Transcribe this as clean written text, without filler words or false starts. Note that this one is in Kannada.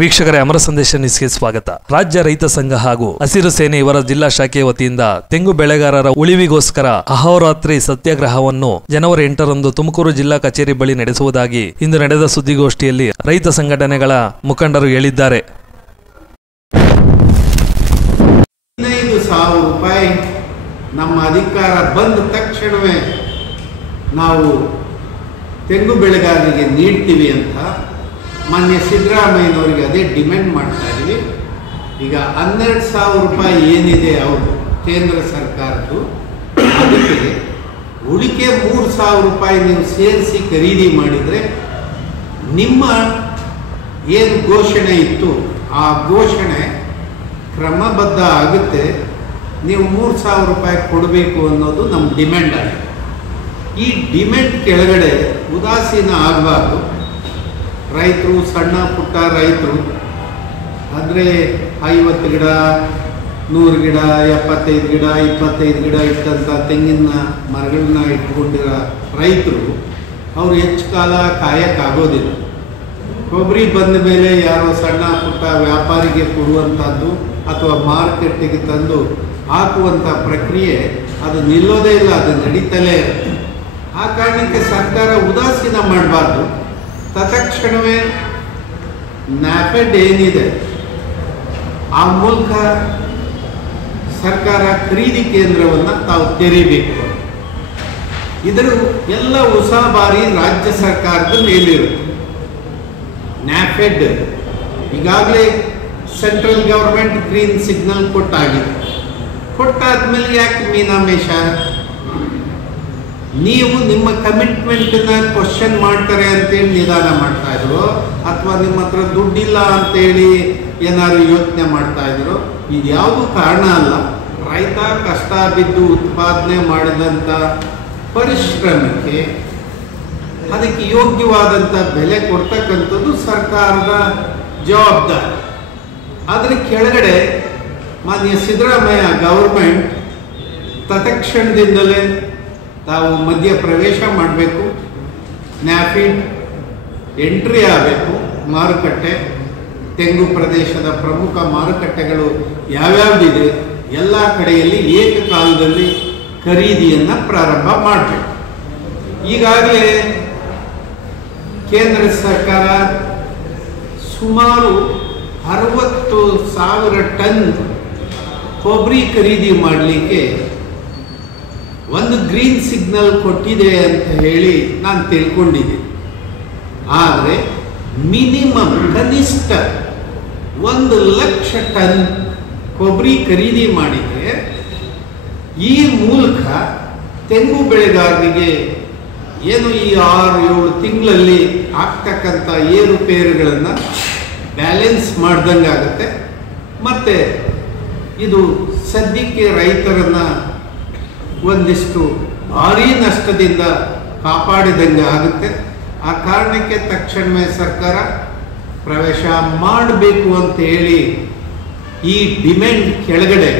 ವೀಕ್ಷಕರೇ, ಅಮರ ಸಂದೇಶ ನ್ಯೂಸ್ಗೆ ಸ್ವಾಗತ. ರಾಜ್ಯ ರೈತ ಸಂಘ ಹಾಗೂ ಹಸಿರು ಸೇನೆ ಇವರ ಜಿಲ್ಲಾ ಶಾಖೆ ವತಿಯಿಂದ ತೆಂಗು ಬೆಳೆಗಾರರ ಉಳಿವಿಗೋಸ್ಕರ ಅಹೋರಾತ್ರಿ ಸತ್ಯಾಗ್ರಹವನ್ನು ಜನವರಿ 8ರಂದು ತುಮಕೂರು ಜಿಲ್ಲಾ ಕಚೇರಿ ಬಳಿ ನಡೆಸುವುದಾಗಿ ಇಂದು ನಡೆದ ಸುದ್ದಿಗೋಷ್ಠಿಯಲ್ಲಿ ರೈತ ಸಂಘಟನೆಗಳ ಮುಖಂಡರು ಹೇಳಿದ್ದಾರೆ. 15,000 ರೂಪಾಯಿ ನಮ್ಮ ಅಧಿಕಾರ ಬಂದ ತಕ್ಷಣವೇ ನಾವು ತೆಂಗು ಬೆಳೆಗಾರರಿಗೆ ನೀಡ್ತೀವಿ ಅಂತ ಮಾನ್ಯ ಸಿದ್ದರಾಮಯ್ಯನವರಿಗೆ ಅದೇ ಡಿಮ್ಯಾಂಡ್ ಮಾಡ್ತಾ ಇದ್ದೀವಿ. ಈಗ 12,000 ರೂಪಾಯಿ ಏನಿದೆ ಅವರು ಕೇಂದ್ರ ಸರ್ಕಾರದ್ದು, ಅದಕ್ಕೆ ಉಳಿಕೆ 3,000 ರೂಪಾಯಿ ನೀವು ಸೇರಿಸಿ ಖರೀದಿ ಮಾಡಿದರೆ ನಿಮ್ಮ ಏನು ಘೋಷಣೆ ಇತ್ತು ಆ ಘೋಷಣೆ ಕ್ರಮಬದ್ಧ ಆಗುತ್ತೆ. ನೀವು 3,000 ರೂಪಾಯಿ ಕೊಡಬೇಕು ಅನ್ನೋದು ನಮ್ಮ ಡಿಮ್ಯಾಂಡ್ ಆಗಿದೆ. ಈ ಡಿಮ್ಯಾಂಡ್ ಕೆಳಗಡೆ ಉದಾಸೀನ ಆಗಬಾರ್ದು. ರೈತರು, ಸಣ್ಣ ಪುಟ್ಟ ರೈತರು ಅಂದರೆ 50 ಗಿಡ, 100 ಗಿಡ, 75 ಗಿಡ, 25 ಗಿಡ ಇಟ್ಟಂಥ ತೆಂಗಿನ ಮರಗಳನ್ನ ಇಟ್ಕೊಂಡಿರೋ ರೈತರು ಅವರು ಹೆಚ್ಚು ಕಾಲ ಕಾಯಕ್ಕಾಗೋದಿಲ್ಲ. ಕೊಬ್ಬರಿ ಬಂದ ಮೇಲೆ ಯಾರೋ ಸಣ್ಣ ಪುಟ್ಟ ವ್ಯಾಪಾರಿಗೆ ಕೊಡುವಂಥದ್ದು ಅಥವಾ ಮಾರುಕಟ್ಟೆಗೆ ತಂದು ಹಾಕುವಂಥ ಪ್ರಕ್ರಿಯೆ ಅದು ನಿಲ್ಲೋದೇ ಇಲ್ಲ, ಅದು ನಡೀತಲೇ ಇರುತ್ತೆ. ಆ ಕಾರಣಕ್ಕೆ ಸರ್ಕಾರ ಉದಾಸೀನ ಮಾಡಬಾರ್ದು. ತತ್ಕ್ಷಣವೇ ನ್ಯಾಫೆಡ್ ಏನಿದೆ ಆ ಮೂಲಕ ಸರ್ಕಾರ ಖರೀದಿ ಕೇಂದ್ರವನ್ನು ತಾವು ತೆರೀಬೇಕು. ಇದರ ಎಲ್ಲ ಉಸಾಬಾರಿ ರಾಜ್ಯ ಸರ್ಕಾರದ ಮೇಲಿರುತ್ತೆ. ನ್ಯಾಫೆಡ್ ಈಗಾಗಲೇ ಸೆಂಟ್ರಲ್ ಗವರ್ಮೆಂಟ್ ಗ್ರೀನ್ ಸಿಗ್ನಲ್ ಕೊಟ್ಟಾಗಿದೆ. ಕೊಟ್ಟಾದ್ಮೇಲೆ ಯಾಕೆ ಮೀನಾಮೇಷ? ನೀವು ನಿಮ್ಮ ಕಮಿಟ್ಮೆಂಟನ್ನ ಕ್ವಶನ್ ಮಾಡ್ತಾರೆ ಅಂತೇಳಿ ನಿಧಾನ ಮಾಡ್ತಾ ಇದ್ರು, ಅಥವಾ ನಿಮ್ಮ ಹತ್ರ ದುಡ್ಡಿಲ್ಲ ಅಂತೇಳಿ ಏನಾದ್ರು ಯೋಚನೆ ಮಾಡ್ತಾ ಇದ್ರು? ಇದ್ಯಾವುದು ಕಾರಣ ಅಲ್ಲ. ರೈತ ಕಷ್ಟ ಬಿದ್ದು ಉತ್ಪಾದನೆ ಮಾಡಿದಂಥ ಪರಿಶ್ರಮಕ್ಕೆ ಅದಕ್ಕೆ ಯೋಗ್ಯವಾದಂಥ ಬೆಲೆ ಕೊಡ್ತಕ್ಕಂಥದ್ದು ಸರ್ಕಾರದ ಜವಾಬ್ದಾರಿ. ಅದರ ಕೆಳಗಡೆ ಮಾನ್ಯ ಸಿದ್ದರಾಮಯ್ಯ ಗೌರ್ಮೆಂಟ್ ತತ್ಕ್ಷಣದಿಂದಲೇ ತಾವು ಮಧ್ಯ ಪ್ರವೇಶ ಮಾಡಬೇಕು, ನ್ಯಾಫೆಡ್ ಎಂಟ್ರಿ ಆಗಬೇಕು. ಮಾರುಕಟ್ಟೆ, ತೆಂಗು ಪ್ರದೇಶದ ಪ್ರಮುಖ ಮಾರುಕಟ್ಟೆಗಳು ಯಾವ್ಯಾವುದಿದೆ ಎಲ್ಲ ಕಡೆಯಲ್ಲಿ ಏಕಕಾಲದಲ್ಲಿ ಖರೀದಿಯನ್ನು ಪ್ರಾರಂಭ ಮಾಡಬೇಕು. ಈಗಾಗಲೇ ಕೇಂದ್ರ ಸರ್ಕಾರ ಸುಮಾರು 60,000 ಟನ್ ಕೊಬ್ಬರಿ ಖರೀದಿ ಮಾಡಲಿಕ್ಕೆ ಒಂದು ಗ್ರೀನ್ ಸಿಗ್ನಲ್ ಕೊಟ್ಟಿದೆ ಅಂತ ಹೇಳಿ ನಾನು ತಿಳ್ಕೊಂಡಿದ್ದೀನಿ. ಆದರೆ ಮಿನಿಮಮ್ ಕನಿಷ್ಠ 1,00,000 ಟನ್ ಕೊಬ್ಬರಿ ಖರೀದಿ ಮಾಡಿದರೆ ಈ ಮೂಲಕ ತೆಂಗು ಬೆಳೆಗಾರರಿಗೆ ಏನು ಈ 6-7 ತಿಂಗಳಲ್ಲಿ ಆಗ್ತಕ್ಕಂಥ ಏರುಪೇರುಗಳನ್ನು ಬ್ಯಾಲೆನ್ಸ್ ಮಾಡ್ದಂಗೆ ಆಗುತ್ತೆ. ಮತ್ತು ಇದು ಸದ್ಯಕ್ಕೆ ರೈತರನ್ನು ಒಂದಿಷ್ಟು ಭಾರೀ ನಷ್ಟದಿಂದ ಕಾಪಾಡಿದಂಗೆ ಆಗುತ್ತೆ. ಆ ಕಾರಣಕ್ಕೆ ತಕ್ಷಣವೇ ಸರ್ಕಾರ ಪ್ರವೇಶ ಮಾಡಬೇಕು ಅಂತ ಹೇಳಿ ಈ ಡಿಮ್ಯಾಂಡ್ ಕೆಳಗಡೆ